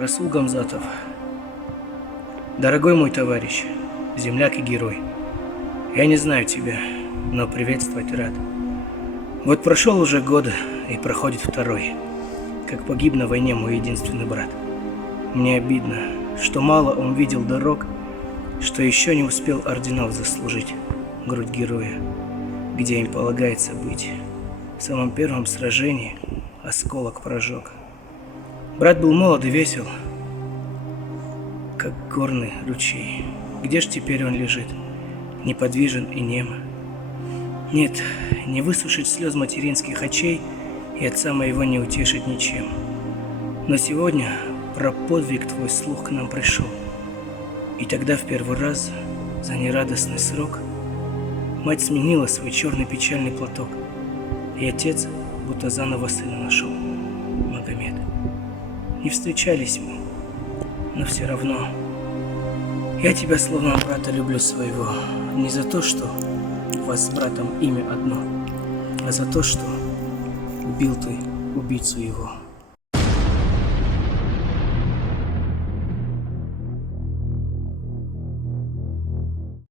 Расул Гамзатов. Дорогой мой товарищ, земляк и герой, я не знаю тебя, но приветствовать рад. Вот прошел уже год, и проходит второй, как погиб на войне мой единственный брат. Мне обидно, что мало он видел дорог, что еще не успел орденов заслужить, грудь героя, где им полагается быть. В самом первом сражении осколок прожег. Брат был молод и весел, как горный ручей. Где ж теперь он лежит, неподвижен и нем? Нет, не высушить слез материнских очей, и отца моего не утешить ничем. Но сегодня про подвиг твой слух к нам пришел, и тогда в первый раз за нерадостный срок мать сменила свой черный печальный платок, и отец будто заново сына нашел, Магомед. Не встречались мы, но все равно я тебя словно брата люблю своего, не за то, что у вас с братом имя одно, а за то, что убил ты убийцу его.